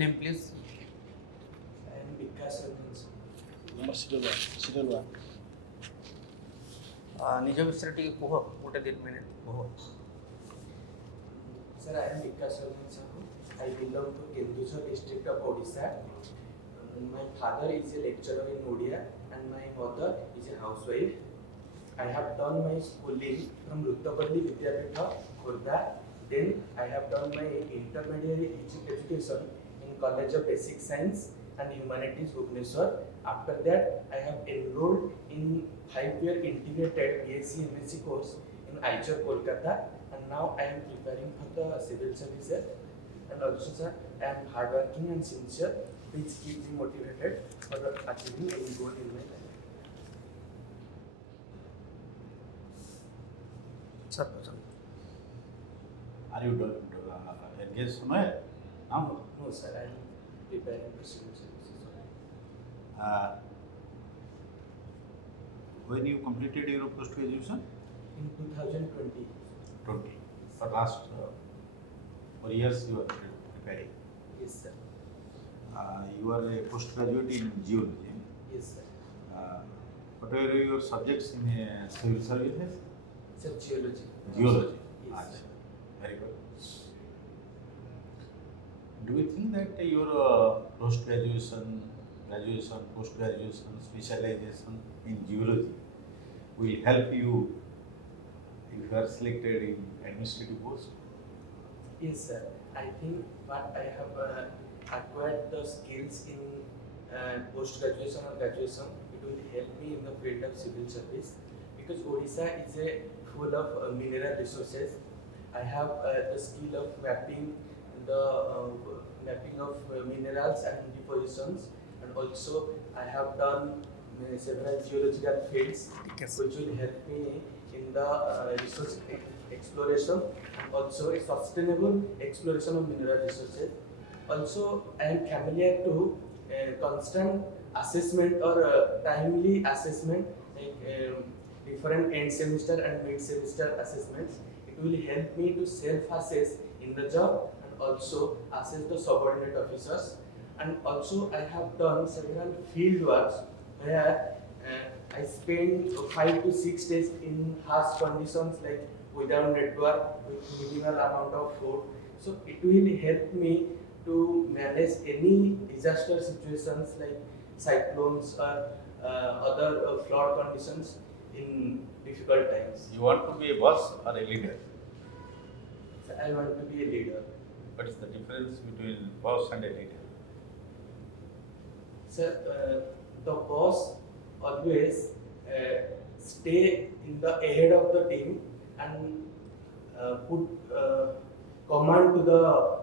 name, please? I am Bikash Kumar Sahoo. Serial one. ନିଜ ବିଷୟରେ ଟିକେ କୁହ ଗୋଟେ 2 ମିନିଟ୍ କୁହ। Sir, I am Bikash Kumar Sahoo. I belong to Kendusha district of Odisha. My father is a lecturer in Odia and my mother is a housewife. I have done my schooling from Ruttapalli Vidyapitha, Khurda. Then I have done my intermediate education in College of Basic Science and Humanities, Bhubaneswar. After that, I have enrolled in 5-year integrated BSc MSc course in Aichur, Kolkata, and now I am preparing for the civil services. And also, sir, I am hardworking and sincere, which keeps me motivated for achieving any goal in my life. Sir, Are you engaged somewhere? No. No, sir, I am preparing for civil services. When you completed your post graduation? In 2020. 20. For last 4 years you are preparing. Yes, sir. You are a postgraduate in geology. Yes, sir. What are your subjects in civil services? Sir, geology. Geology. Yes, Achha. sir. Very good. Do you think that your post-graduation, graduation, post-graduation, specialization in geology will help you if you are selected in administrative post? Yes, sir. I think what I have acquired the skills in post-graduation or graduation, it will help me in the field of civil service because Odisha is full of mineral resources. I have the skill of mapping of minerals and depositions, and also I have done several geological fields which will help me in the resource exploration and also a sustainable exploration of mineral resources. Also, I am familiar to constant assessment or timely assessment like different end semester and mid semester assessments. It will help me to self-assess in the job and also assess the subordinate officers. And also I have done several field works where I spend 5 to 6 days in harsh conditions like without network, with minimal amount of food. So it will help me to manage any disaster situations like cyclones or other flood conditions in difficult times. You want to be a boss or a leader? So I want to be a leader. What is the difference between boss and a leader? Sir, the boss always stay in the ahead of the team and put command to the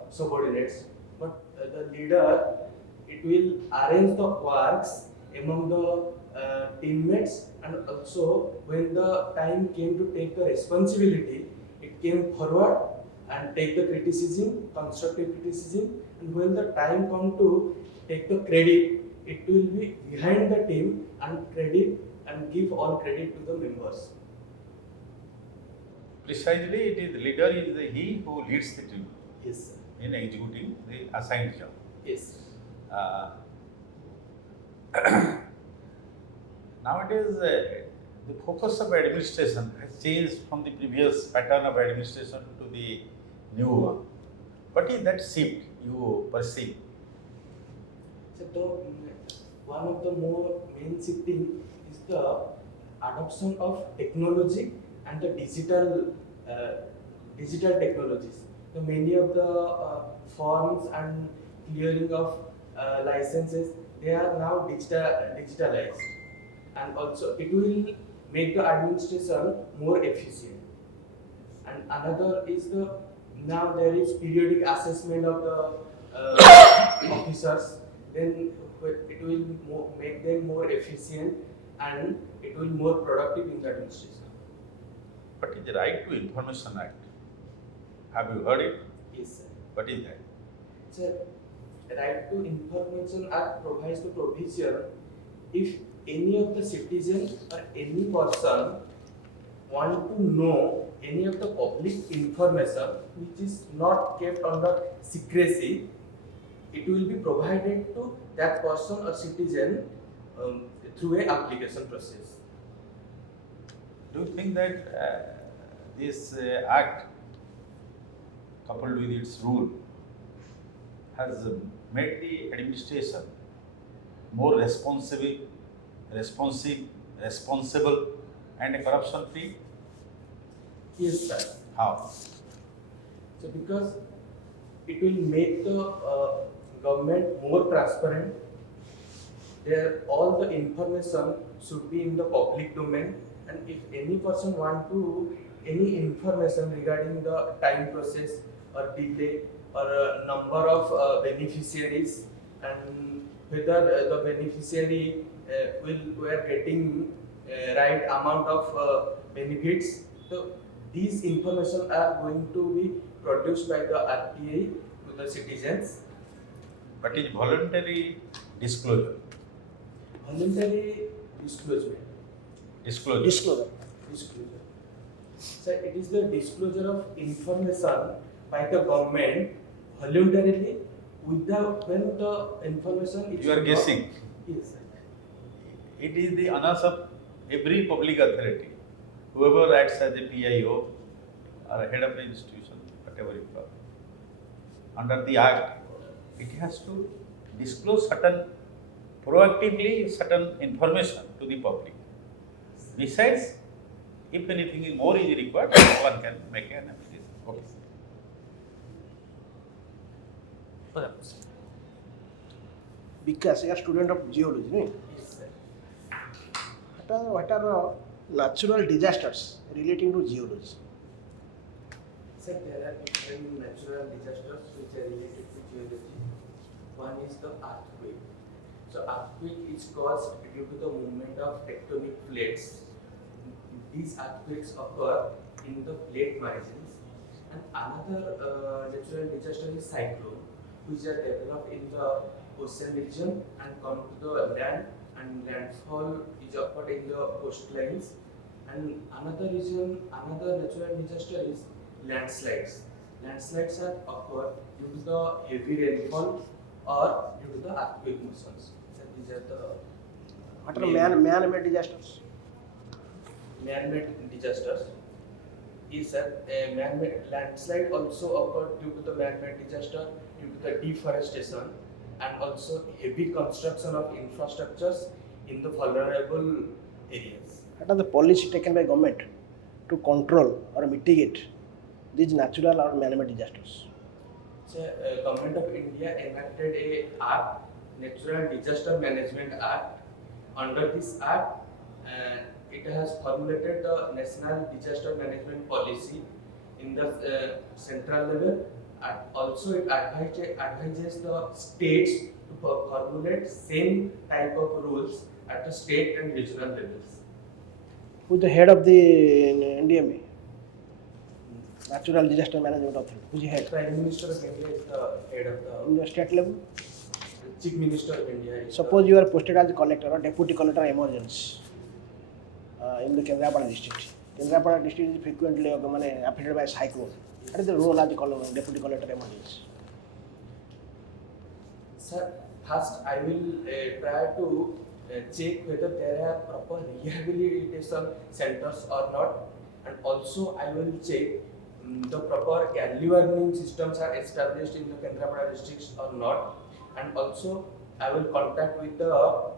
subordinates. But the leader, it will arrange the works among the teammates, and also when the time came to take the responsibility, it came forward and take the criticism, constructive criticism, and when the time come to take the credit, it will be behind the team and credit and give all credit to the members. Precisely, it is the leader is he who leads the team Yes, sir. in executing the assigned job. Yes. Nowadays, the focus of administration has changed from the previous pattern of administration to the new one. What is that shift you perceive? So one of the more main shifting is the adoption of technology and the digital technologies. So many of the forms and clearing of licenses, they are now digitalized, and also it will make the administration more efficient. And another is now there is periodic assessment of the officers. Then it will make them more efficient and it will more productive in the administration. What is the Right to Information Act? Have you heard it? Yes, sir. What is that? Sir, Right to Information Act provides the provision if any of the citizens or any person want to know any of the public information which is not kept under secrecy, it will be provided to that person or citizen through a application process. Do you think that this act, coupled with its rule, has made the administration more responsible, and corruption free? Yes, sir. How? So because it will make the government more transparent. There, all the information should be in the public domain, and if any person want to any information regarding the time process or delay or number of beneficiaries, and whether the beneficiary were getting right amount of benefits, so these information are going to be produced by the RTA to the citizens. But is voluntary disclosure. Voluntary disclosure. Disclosure. Disclosure. So it is the disclosure of information by the government voluntarily without when the information is You are guessing. Yes, sir. It is the onus of every public authority, whoever acts as a PIO or a head of the institution, whatever you call. Under the Act, it has to disclose proactively certain information to the public. Besides, if anything more is required, one can make an application. Okay. Bikash, you are a student of geology, right? Yes, sir. What are natural disasters relating to geology? Sir, there are different natural disasters which are related to geology. One is the earthquake. So earthquake is caused due to the movement of tectonic plates. These earthquakes occur in the plate margins. And another natural disaster is cyclone, which are developed in the ocean region and come to the land, and landfall is occurred in the coastlines. And another natural disaster is landslides. Landslides are occurred due to the heavy rainfall or due to the earthquake motions. So these are the What are man-made disasters? man-made disasters. Is that a man-made landslide also occurred due to the man-made disaster, due to the deforestation, and also heavy construction of infrastructures in the vulnerable areas. What are the policy taken by government to control or mitigate these natural or man-made disasters? So, Government of India enacted a Act, Natural Disaster Management Act. Under this Act, it has formulated the National Disaster Management Policy in the central level, and also it advises the states to formulate same type of rules at the state and regional levels. Who is the head of the NDMA? Natural Disaster Management Authority. Who is the head? Prime Minister of India is the head of In the state level? the Chief Minister of India. Is Suppose you are posted as a collector or deputy collector emergency in the Kendrapada district. Kendrapada district is frequently affected by cyclone. What is the role as a deputy collector emergency? Sir, first I will try to check whether there are proper rehabilitation centers or not, and also I will check the proper early warning systems are established in the Kendrapada districts or not, and also I will contact with the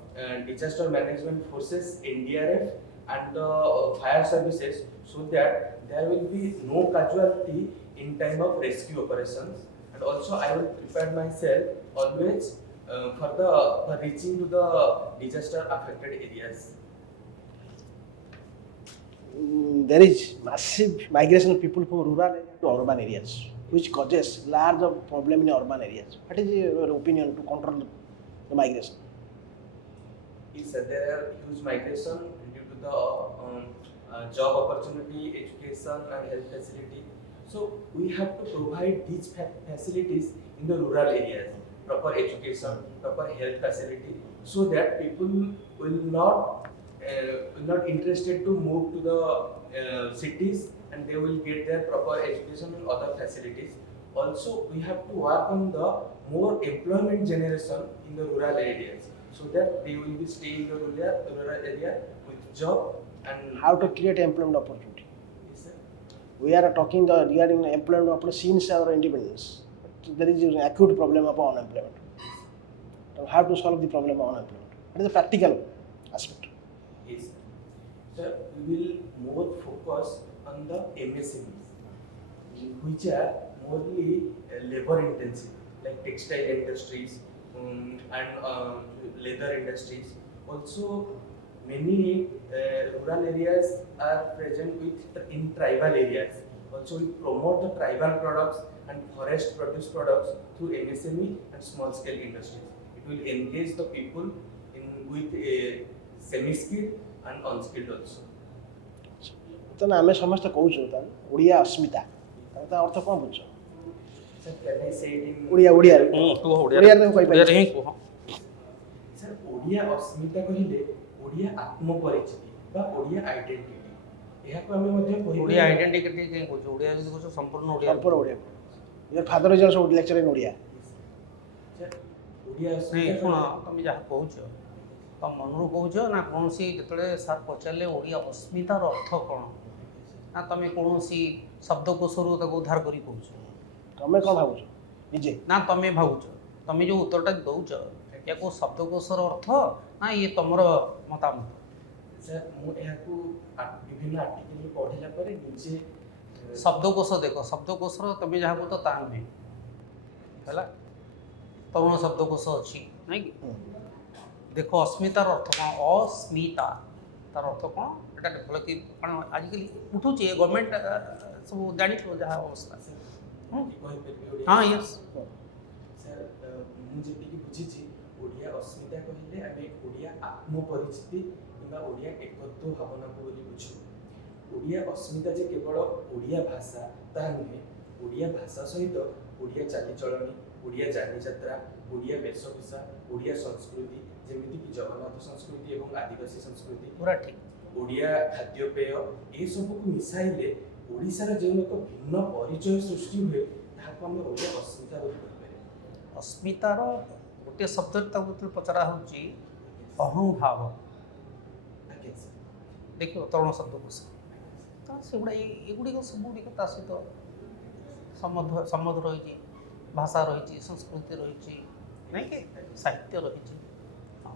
disaster management forces, NDRF, and the fire services, so that there will be no casualty in time of rescue operations. And also I will prepare myself always for reaching to the disaster affected areas. There is massive migration of people from rural area to urban areas, which causes large problem in urban areas. What is your opinion to control the migration? Yes, sir, there are huge migration due to the job opportunity, education, and health facility. So we have to provide these facilities in the rural areas, proper education, proper health facility, so that people will not interested to move to the cities, and they will get their proper education and other facilities Also, we have to work on the more employment generation in the rural areas, so that they will be stay in the rural area with job and How to create employment opportunity? Yes, sir. We are talking regarding the employment opportunity since our independence. But there is an acute problem of unemployment. So how to solve the problem of unemployment? What is the practical aspect? Yes, sir. We will more focus on the MSMEs, which are morely labor intensive, like textile industries and leather industries. Also, many rural areas are present in tribal areas. Also, we promote the tribal products and forest produce products through MSME and small scale industries. It will engage the people with a semi-skilled and unskilled also. ବର୍ତ୍ତମାନ ଆମେ ସମସ୍ତେ କହୁଛୁ ଓଡ଼ିଆ ଅସ୍ମିତା ତା ଅର୍ଥ କ'ଣ ବୁଝୁଛ? Sir, can I say it in ଓଡ଼ିଆରେ କୁହ ଓଡ଼ିଆରେ ତମେ କହିପାରିବ? ଓଡ଼ିଆରେ ହିଁ କୁହ। Sir, ଓଡ଼ିଆ ଅସ୍ମିତା କହିଲେ ଓଡ଼ିଆ ଆତ୍ମପରିଚିତି ବା ଓଡ଼ିଆ ଆଇଡେଣ୍ଟିଟି, ଏହାକୁ ଆମେ ମଧ୍ୟ କହିପାରିବା। ଓଡ଼ିଆ ଆଇଡେଣ୍ଟିଟି କାହିଁ କହୁଛ? ଓଡ଼ିଆ ଯଦି କହୁଛ ସମ୍ପୂର୍ଣ୍ଣ ଓଡ଼ିଆ। ସମ୍ପୂର୍ଣ୍ଣ Odia. Your father is also lecture in Odia. Sir, Odia ନାଇଁ ଅସ୍ମିତା ଶୁଣ, ତମେ ଯାହା କହୁଛ ତମ ମନରୁ କହୁଛ ନା କୌଣସି ଯେତେବେଳେ ସାର୍ ପଚାରିଲେ ଓଡ଼ିଆ ଅସ୍ମିତାର ଅର୍ଥ କ'ଣ, ନା ତମେ କୌଣସି ଶବ୍ଦକୋଷରୁ ତାକୁ ଉଦ୍ଧାର କରି କହୁଛ? ତମେ କ'ଣ ଭାବୁଛ ନିଜେ? ନା ତମେ ଭାବୁଛ, ତମେ ଯେଉଁ ଉତ୍ତରଟା ଦେଉଛ ୟାକୁ ଶବ୍ଦକୋଷର ଅର୍ଥ ନା ଇଏ ତମର ମତାମତ? ସାର୍, ମୁଁ ଏହାକୁ ବିଭିନ୍ନ ଆର୍ଟିକଲ ପଢ଼ିଲା ପରେ ନିଜେ ଶବ୍ଦକୋଷ ଦେଖ, ଶବ୍ଦକୋଷର ତମେ ଯାହା କହୁଛ ତାହା ନୁହେଁ ହେଲା। ତରୁଣ ଶବ୍ଦକୋଷ ଅଛି ନାଇଁ କି? ଦେଖ ଅସ୍ମିତାର ଅର୍ଥ କ'ଣ? ଅସ୍ମିତା ତାର ଅର୍ଥ କ'ଣ? ଏଇଟା ଭଲ କି କ'ଣ ଆଜିକାଲି ଉଠୁଛି ଗଭର୍ଣ୍ଣମେଣ୍ଟ ସବୁ ଜାଣିଥିବ ଯାହା ଅବସ୍ଥା। କହିପାରିବି ହଁ ୟେସ୍। ସାର୍, ମୁଁ ଯେତିକି ବୁଝିଛି ଓଡ଼ିଆ ଅସ୍ମିତା କହିଲେ ଆମେ ଓଡ଼ିଆ ଆତ୍ମପରିଚିତି କିମ୍ବା ଓଡ଼ିଆ ଏକତ୍ୱ ଭାବନାକୁ ବୋଲି ବୁଝୁ। ଓଡ଼ିଆ ଅସ୍ମିତା ଯେ କେବଳ ଓଡ଼ିଆ ଭାଷା ତାହା ନୁହେଁ, ଓଡ଼ିଆ ଭାଷା ସହିତ ଓଡ଼ିଆ ଚାଲିଚଳଣି, ଓଡ଼ିଆ ଯାନିଯାତ୍ରା, ଓଡ଼ିଆ ବେଶଭୂଷା, ଓଡ଼ିଆ ସଂସ୍କୃତି ଯେମିତିକି ଜଗନ୍ନାଥ ସଂସ୍କୃତି ଏବଂ ଆଦିବାସୀ ସଂସ୍କୃତି, ପୁରା ଠିକ୍। ଓଡ଼ିଆ ଖାଦ୍ୟପେୟ ଏସବୁକୁ ମିଶାଇଲେ ଓଡ଼ିଶାର ଯେଉଁ ଏକ ଭିନ୍ନ ପରିଚୟ ସୃଷ୍ଟି ହୁଏ ତାହାକୁ ଆମେ ଓଡ଼ିଆ ଅସ୍ମିତା ବୋଲି କହିପାରିବା। ଅସ୍ମିତାର ଗୋଟିଏ ଶବ୍ଦରେ ତାକୁ ଯେତେବେଳେ ପଚରା ହେଉଛି ଅହଂଭାବ, ଆଜ୍ଞା ସାର୍। ଦେଖିବ ତରୁଣ ଶବ୍ଦକୋଷ, ତ ସେଗୁଡ଼ା ଏଗୁଡ଼ିକ ସବୁଗୁଡ଼ିକ ତା ସହିତ ସମ୍ବନ୍ଧ ରହିଛି, ଭାଷା ରହିଛି, ସଂସ୍କୃତି ରହିଛି, ନାଇଁ କି ସାହିତ୍ୟ ରହିଛି।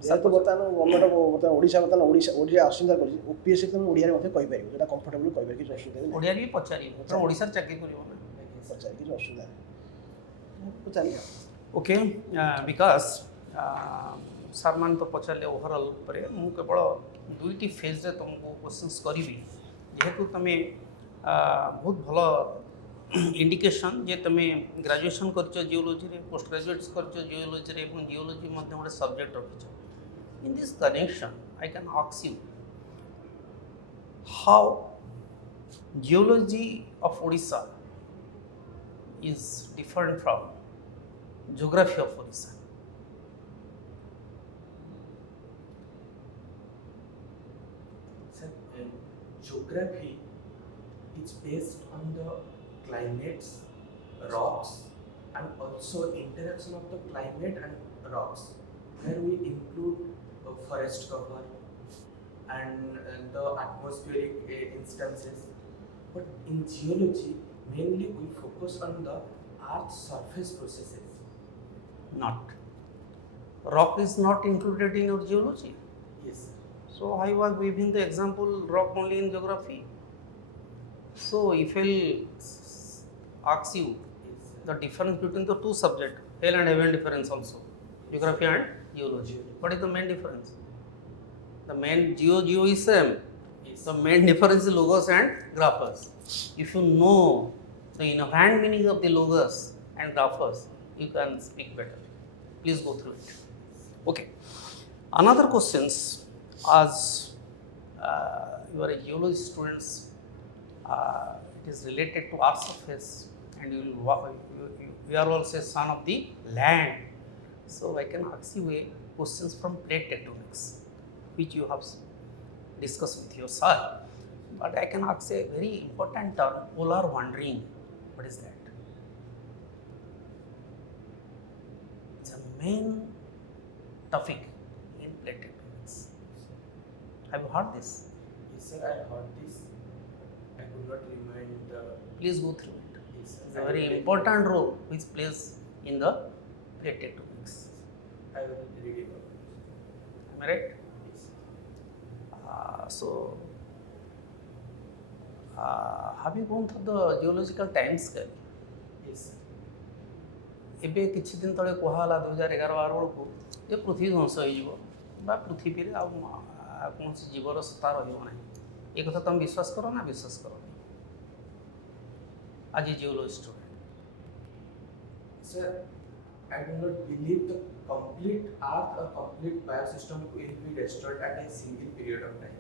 ଯେହେତୁ ବର୍ତ୍ତମାନ ଗଭର୍ଣ୍ଣମେଣ୍ଟ ବର୍ତ୍ତମାନ ଓଡ଼ିଶା ଓଡ଼ିଆ ଅସ୍ମିତା କରୁଛି, ଓପିଏସ୍ସି ତୁମେ ଓଡ଼ିଆରେ ମଧ୍ୟ କହିପାରିବ, ଯେଉଁଟା କମ୍ଫର୍ଟେବଲ୍ କହିପାରିବ, କିଛି ଅସୁବିଧା ନାହିଁ। ଓଡ଼ିଆରେ ବି ପଚାରିବ, କାରଣ ଓଡ଼ିଶାରେ ଚାକିରି କରିବ ନା। ପଚାରି କିଛି ଅସୁବିଧା ନାହିଁ, ପଚାରିବ। ଓକେ ବିକାଶ, ସାର୍ମାନେ ତ ପଚାରିଲେ ଓଭରଅଲ୍ ଉପରେ, ମୁଁ କେବଳ ଦୁଇଟି ଫେଜ୍ରେ ତୁମକୁ କ୍ୱେଶ୍ଚନ୍ସ କରିବି, ଯେହେତୁ ତୁମେ ବହୁତ ଭଲ ଇଣ୍ଡିକେସନ୍ ଯେ ତୁମେ ଗ୍ରାଜୁଏସନ୍ କରିଛ ଜିଓଲୋଜିରେ, ପୋଷ୍ଟ ଗ୍ରାଜୁଏଟ୍ସ କରିଛ ଜିଓଲୋଜିରେ ଏବଂ ଜିଓଲୋଜି ମଧ୍ୟ ଗୋଟେ ସବଜେକ୍ଟ ରଖିଛ। In this connection, I can ask you how geology of Odisha is different from geography of Odisha. Sir, geography is based on the climates, rocks, and also interaction of the climate and rocks, where we include forest cover and the atmospheric instances. But in geology, mainly we focus on the earth's surface processes. Not. Rock is not included in your geology. Yes, sir. So I was giving the example rock only in geography. So if I'll ask you Yes, sir. the difference between the two subjects, hell and heaven difference also, geography and geology. What is the main difference? The main geo is same. Yes. The main difference is logos and graphos. If you know the in-hand meaning of the logos and graphos, you can speak better. Please go through it. Okay. Another questions, as you are a geology students, it is related to earth surface, and you are also a son of the land. So I can ask you a questions from plate tectonics, which you have discussed with your sir. But I can ask a very important term, polar wandering. What is that? main topic in plate tectonics. Have you heard this? Yes, sir, I heard this. I could not remind the. Please go through it. Yes, sir. It's a very important role which plays in the plate tectonics. I will read it. Am I right? Yes. Have you gone through the geological time scale? Yes, sir. ଏବେ କିଛି ଦିନ ତଳେ କୁହାଗଲା 2011-12 ବେଳକୁ ଯେ ପୃଥିବୀ ଧ୍ୱଂସ ହୋଇଯିବ ବା ପୃଥିବୀରେ ଆଉ କୌଣସି ଜୀବର ସତ୍ତା ରହିବ ନାହିଁ। ଏ କଥା ତୁମେ ବିଶ୍ୱାସ କର ନା ବିଶ୍ୱାସ କରନି? ଆଜି geology student Sir, I do not believe the complete Earth or complete biosystem will be destroyed at a single period of time.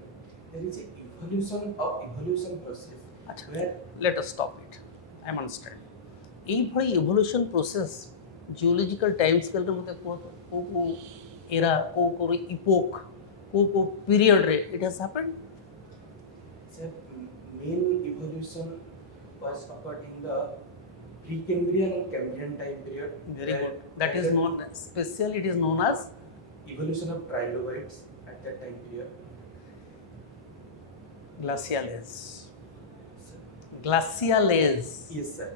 There is a evolution process আচ্ছা where let us stop it. I am understand. এইভাবে evolution process geological time স্কেলରେ ମୋତେ କୁହନ୍ତୁ କେଉଁ era କେଉଁ epoch କେଉଁ ପିରିୟଡ଼ରେ it has happened? sir, main evolution was occurred in the Precambrian and Cambrian time period. Very where good. That is the known, specially it is known as evolution of trilobites at that time period. glacial age. Sir. Glacial age. Yes, sir.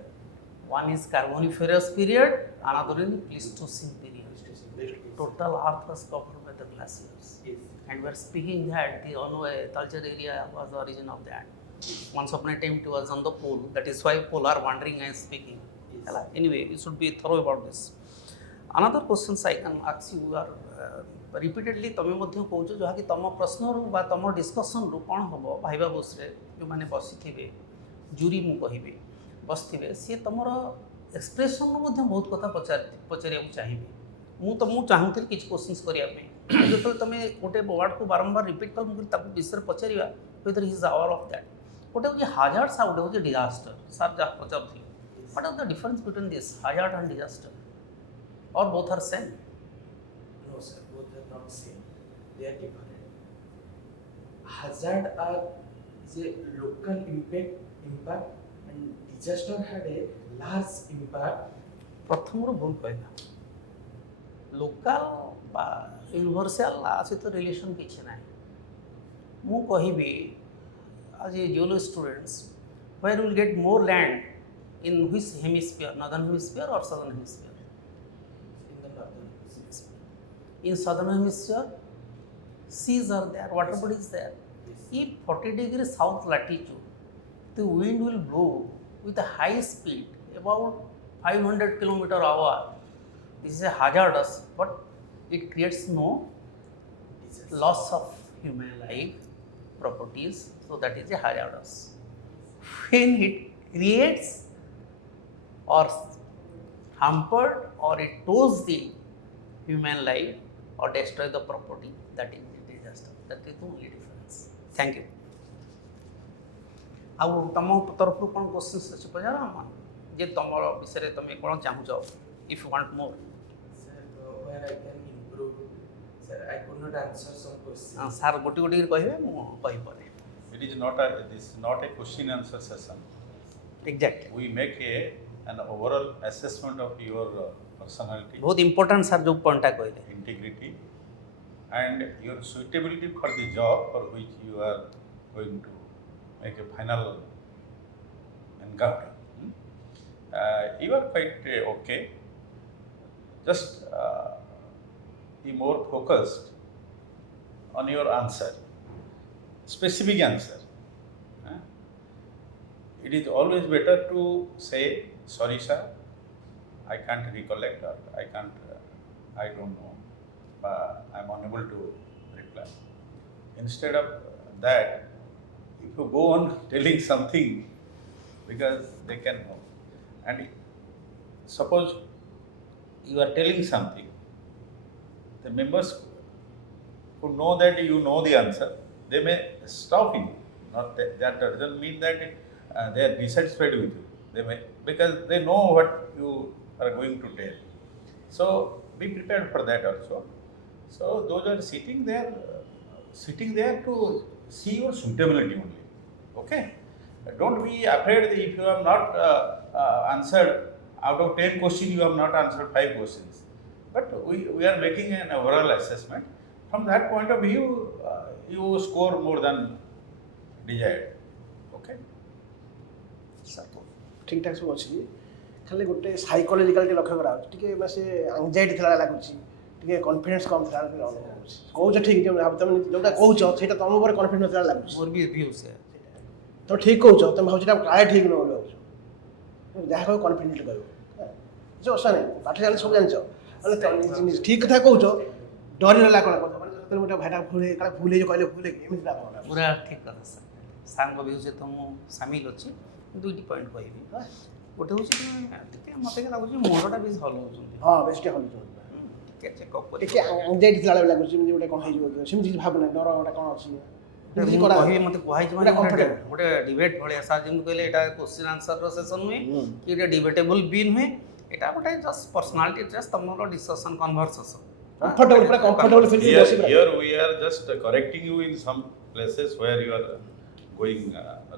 One is Carboniferous period, another is Pleistocene period. Yes. Total Earth was covered by the glaciers. Yes. And we are speaking that the culture area was the origin of that. Once upon a time it was on the pole. That is why polar wandering I am speaking. Yes. Anyway, you should be thorough about this. Another questions I can ask you are repeatedly ତମେ ମଧ୍ୟ କହୁଛ ଯାହାକି ତମ ପ୍ରଶ୍ନରୁ ବା ତମ ଡିସ୍କସନ୍ରୁ କ'ଣ ହେବ ଭାଇବା ବସ୍ରେ ଯେଉଁମାନେ ବସିଥିବେ ଜୁରି ମୁଁ କହିବି ବସିଥିବେ ସିଏ ତମର ଏକ୍ସପ୍ରେସନ୍ରୁ ମଧ୍ୟ ବହୁତ କଥା ପଚାରିବାକୁ ଚାହିଁବେ। ମୁଁ ଚାହୁଁଥିଲି କିଛି କ୍ୱେଶ୍ଚିନ୍ସ କରିବା ପାଇଁ ଯେତେବେଳେ ତମେ ଗୋଟେ ୱାର୍ଡ଼କୁ ବାରମ୍ବାର ରିପିଟ୍ କଲ ମୁଁ ତାକୁ ବିଷୟରେ ପଚାରିବା whether he is aware of that. ଗୋଟେ ହେଉଛି ହାଜାର୍ଡସ୍ ଆଉ ଗୋଟେ ହେଉଛି ଡିଜାଷ୍ଟର। ସାର୍ ଯାହା ପଚାରୁଥିଲେ what are the difference between this hazard and disaster or both are same? No, sir, both are not same. They are different. Hazard is a local impact and disaster had a large impact. ପ୍ରଥମରୁ ଭୁଲ କହିଲା local ବା universal ସହିତ relation କିଛି ନାହିଁ। ମୁଁ କହିବି ଆଜ ଏ geology students where will get more land in which hemisphere, northern hemisphere or southern hemisphere? In the northern hemisphere. In southern hemisphere seas are there, water body is there. Yes. If 40 degrees south latitude the wind will blow with a high speed about 500 km/h. This is a hazardous, but it creates no Disaster. loss of human life properties, so that is a hazardous. When it creates or hampered or it tows the human life or destroy the property, that is the disaster. That is the only difference. Thank you. ଆଉ ତମ ତରଫରୁ କ'ଣ questions ଅଛି ପଚାର ଯେ ତମର ବିଷୟରେ ତମେ କ'ଣ ଚାହୁଁଛ if you want more? Sir, where I can improve. Sir, I could not answer some questions. Sir ଗୋଟି ଗୋଟି କହିବେ ମୁଁ କହିପାରେ। It is not a question answer session. Exact We make an overall assessment of your personality, ବହୁତ important sir ଯେଉଁ ପଏଣ୍ଟଟା କହିଲେ। integrity, and your suitability for the job for which you are going to make a final encounter. You are quite okay. Just be more focused on your answer, specific answer. It is always better to say, sorry sir, I can't recollect or I don't know, I'm unable to reply. Instead of that, if you go on telling something, because they can know. And suppose you are telling something, the members who know that you know the answer, they may stop you. That doesn't mean that they are dissatisfied with you. They may, because they know what you are going to tell. So be prepared for that also. So those are sitting there to see your suitability only. Okay? Don't be afraid that if you have not answered out of 10 questions, you have not answered 5 questions. But we are making an overall assessment. From that point of view, you score more than desired. Okay? ठीक ठाक सब अच्छी खाली गोटे psychological लक्ष्य करा टे बस एंजाइटी थी लगुच टे कॉन्फिडेंस कम थी कहूच ठीक तुम जोटा कहूच से तुम ऊपर कॉन्फिडेंस लगुच मोर भी व्यू से तो ठीक कहूच तुम भाव काले ठीक न भाव जहाँ कह कॉन्फिडेंटली कह କିଛି ଅସୁବିଧା ନାହିଁ ପାଠ ଜାଣି ସବୁ ଜାଣିଛ ଠିକ୍ କଥା କହୁଛ ଡରି ରହିଲା କ'ଣ କହୁଛ ଗୋଟେ ଭାଇଟା ଭୁଲ ହେଇଛି କହିଲେ ଭୁଲ ଏମିତି ପୁରା ଠିକ୍ କଥା ସାର୍ ସାର୍ଙ୍କ ଭିଉ ସହିତ ମୁଁ ସାମିଲ ଅଛି ଦୁଇଟି ପଏଣ୍ଟ କହିବି ଗୋଟେ ହେଉଛି ଟିକେ ମୋତେ ଲାଗୁଛି ମୁହଁଟା ବେଶୀ ହଲଉଛନ୍ତି ହଁ ବେଶୀ ଟିକେ ହଲଉଛନ୍ତି ଟିକେ ଚେକଅପ୍ କରି ଟିକେ ଆଙ୍ଜାଇଟି ଥିଲା ବେଳେ ଲାଗୁଛି ଯେମିତି ଗୋଟେ କ'ଣ ହେଇଯିବ ସେମିତି କିଛି ଭାବୁନାହିଁ ଡର ଗୋଟେ କ'ଣ ଅଛି କହିବି ମୋତେ କୁହାଯାଇଛି ମାନେ ଗୋଟେ ଡିବେଟ୍ ଭଳିଆ ସାର୍ ଯେମିତି କହିଲେ ଏଇଟା କ୍ୱେଶ୍ଚିନ୍ ଆନ୍ସର୍ର ସେସନ୍ ନୁହେଁ କି ଏଇଟା ଡିବେଟେବୁଲ୍ ବି ନୁହେଁ ଏଇଟା ଗୋଟେ ଜଷ୍ଟ ପର୍ସନାଲିଟି ଟେଷ୍ଟ ତମର discussion conversation comfortable feel here we are just correcting you in some places where you are going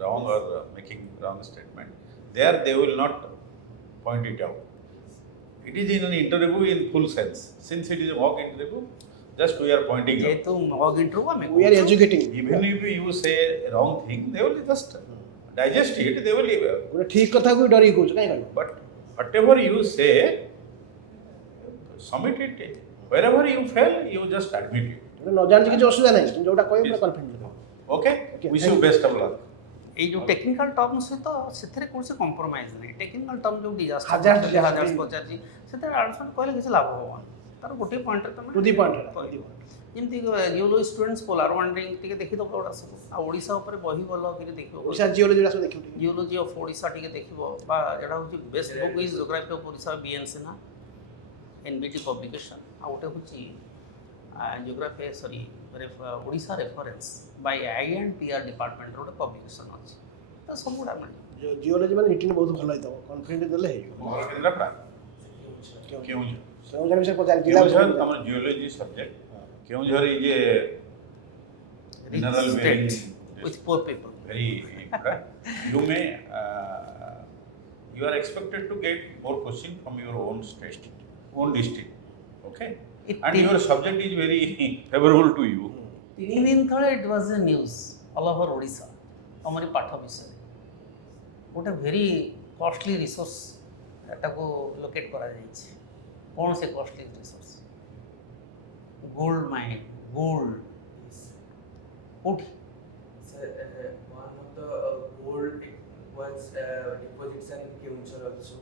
wrong or making wrong statement. There they will not point it out. It is in an interview in full sense. Since it is a mock interview, just we are pointing out. तो mock interview we are educating. Even if you say wrong thing, they will just digest it. They will ठीक कथा को डरी कहूछ काई कहू but whatever you say, submit it. Wherever you fail, you just admit it. न जान କିଛି ଅସୁବିଧା ନାହିଁ ଯୋଉଟା କହିବ ପୁରା କନଫିଡେंट Okay? Wish you best of luck. এই যে টেকনিকাল টর্ম সহিত সেথরে কোনসে কম্প্রোমাইজ নাই টেকনিকাল টর্ম যে ডিজাস্টার হাজার পচাছি সেথরে আনসার কইলে কিছু লাভ হবনি তার গোটে পয়েন্টরে তুমি টু দি পয়েন্ট যেমতি জিওলজি স্টুডেন্টস পোলার ওয়ান্ডরিং টিকে দেখি তো ওটা সব আর ওড়িশা উপরে বহি বল কিরে ଦେଖିବ ওড়িশা জিওলজি রা সব ଦେଖିব জিওলজি অফ ওড়িশা টিকে ଦେଖିବ বা এটা হচ্ছে best book is geography of Odisha BNC না এনবিটি পাবলিকেশন আর ওটা হচ্ছে geography sorry Odisha reference by INPR department র পাবলিকেশন আছে তো সবুড়া মানে জিওলজি মানে রিটেন বহুত ভালো হইতো কনফিডেন্ট দেলে হেই मोहर केंद्रापड़ा केउझर কেউঝর বিষয় পচার জিলা केउझर हमर geology subject Keonjhar is a mineral very with poor people very you may you are expected to get more question from your own state own district okay and your subject is very favorable to you 3 दिन थोड़े it was a news all over Odisha हमारी पाठ विषय गोटे very costly resource एटाको locate करा जाइछ कौन से costly resource gold mine gold कोठी one of the gold was deposits in Keonjhar also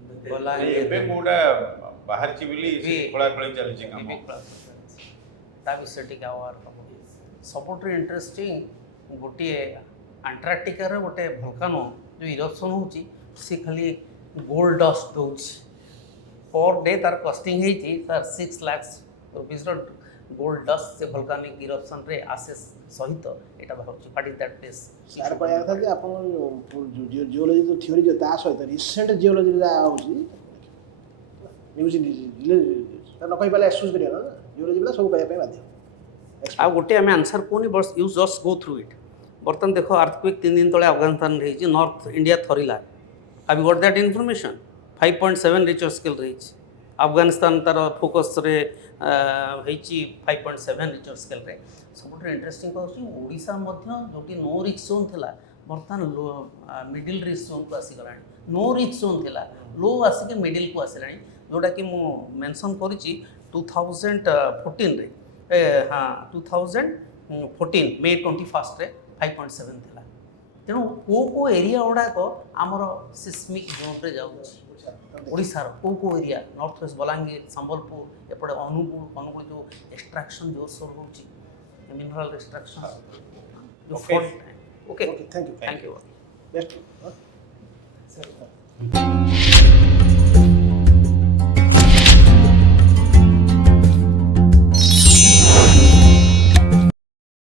in the Bola ଏବେ କୋଉଟା ବାହାରିଛି ବୋଲି ସେ ଖୋଳା ଖୋଳି ଚାଲିଛି କାମ ତା ବିଷୟ ଟିକେ ଆୱାର ହେବ ସବୁଠୁ ଇଣ୍ଟରେଷ୍ଟିଂ ଗୋଟିଏ ଆଣ୍ଟାର୍କଟିକାର ଗୋଟେ ଭଲକାନୋ ଯେଉଁ ଇରପ୍ସନ୍ ହେଉଛି ସେ ଖାଲି ଗୋଲ୍ଡ ଡଷ୍ଟ ଦେଉଛି ପର୍ ଡେ ତାର କଷ୍ଟିଂ ହେଇଛି ତାର 6 ଲାକ୍ସ ରୁପିଜ୍ର ଗୋଲ୍ଡ ଡଷ୍ଟ ସେ ଭଲକାନିକ୍ ଇରପ୍ସନ୍ରେ ଆସେ ସହିତ ଏଇଟା ବାହାରୁଛି what is that place sir କହିବା କଥା ଯେ ଆପଣ ଜିଓଲୋଜି ଯୋଉ ଥିଓରି ଯୋଉ ତା ସହିତ ରିସେଣ୍ଟ ଜିଓଲୋଜି ଯାହା ହେଉଛି ନ୍ୟୁଜ୍ ତା ନ କହିପାରିଲେ ଏକ୍ସକ୍ୟୁଜ୍ କରିବା ନା ଜିଓଲୋଜି ପିଲା ସବୁ କହିବା ପାଇଁ ବାଧ୍ୟ ଆଉ ଗୋଟେ ଆମେ ଆନ୍ସର୍ କହୁନି but you just go through it ବର୍ତ୍ତମାନ ଦେଖ ଆର୍ଥକ୍ୱେକ୍ 3 ଦିନ ତଳେ ଆଫଗାନିସ୍ତାନରେ ହେଇଛି ନର୍ଥ ଇଣ୍ଡିଆ ଥରିଲା have you got that information 5.7 Richter scale ରହିଛି ଆଫଗାନିସ୍ତାନ ତାର ଫୋକସ୍ରେ ହେଇଛି 5.7 ରିଚର୍ ସ୍କେଲ୍ରେ ସବୁଠୁ ଇଣ୍ଟରେଷ୍ଟିଂ ହେଉଛି ଓଡ଼ିଶା ମଧ୍ୟ ଯେଉଁଠି ନୋ ରିକ୍ସ ଜୋନ୍ ଥିଲା ବର୍ତ୍ତମାନ ମିଡ଼ିଲ୍ ରିକ୍ସ ଜୋନ୍କୁ ଆସିଗଲାଣି ନୋ ରିକ୍ସ ଜୋନ୍ ଥିଲା ଲୋ ଆସିକି ମିଡ଼ିଲ୍କୁ ଆସିଲାଣି ଯେଉଁଟାକି ମୁଁ ମେନସନ୍ କରିଛି 2014ରେ ହଁ 2014 ମେ 21ରେ 5.7 ଥିଲା ତେଣୁ କେଉଁ ଏରିଆ ଗୁଡ଼ାକ ଆମର ସିସ୍ମିକ୍ ଜୋନ୍ରେ ଯାଉଛି ଓଡ଼ିଶାର କେଉଁ area north west Balangir Sambalpur ଏପଟେ ଅନୁଗୁଳ ଯେଉଁ ଏକ୍ସଟ୍ରାକ୍ସନ୍ ଜୋରସୋର ହେଉଛି mineral extraction okay thank you thank you best